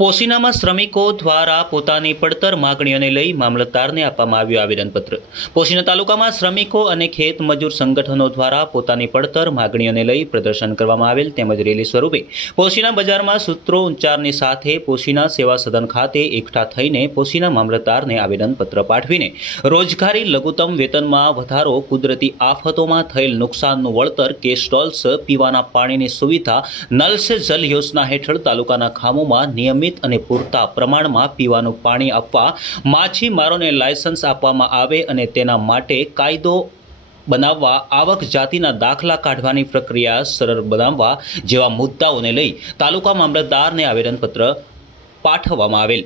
પોશીનામાં શ્રમિકો દ્વારા પોતાની પડતર માગણીઓને લઈ મામલતદારને આપવામાં આવ્યું આવેદનપત્ર। પોશીના તાલુકામાં શ્રમિકો અને ખેત મજૂર સંગઠનો દ્વારા પોતાની પડતર માગણીઓને લઈ પ્રદર્શન કરવામાં આવેલ તેમજ રેલી સ્વરૂપે પોશીના બજારમાં સૂત્રોચ્ચારની સાથે પોશીના સેવા સદન ખાતે એકઠા થઈને પોશીના મામલતદારને આવેદનપત્ર પાઠવીને રોજગારી, લઘુત્તમ વેતનમાં વધારો, કુદરતી આફતોમાં થયેલ નુકસાનનું વળતર, કેસ્ટોલ્સ, પીવાના પાણીની સુવિધા, નલ સે જલ યોજના હેઠળ તાલુકાના ખામોમાં નિયમિત અને પૂરતા પ્રમાણમાં પીવાનું પાણી આપવા, માછીમારોને લાયસન્સ આપવામાં આવે અને તેના માટે કાયદો બનાવવા, આવક જાતિના દાખલા કાઢવાની પ્રક્રિયા સરળ બનાવવા જેવા મુદ્દાઓને લઈ તાલુકા મામલતદારને આવેદનપત્ર પાઠવવામાં આવેલ।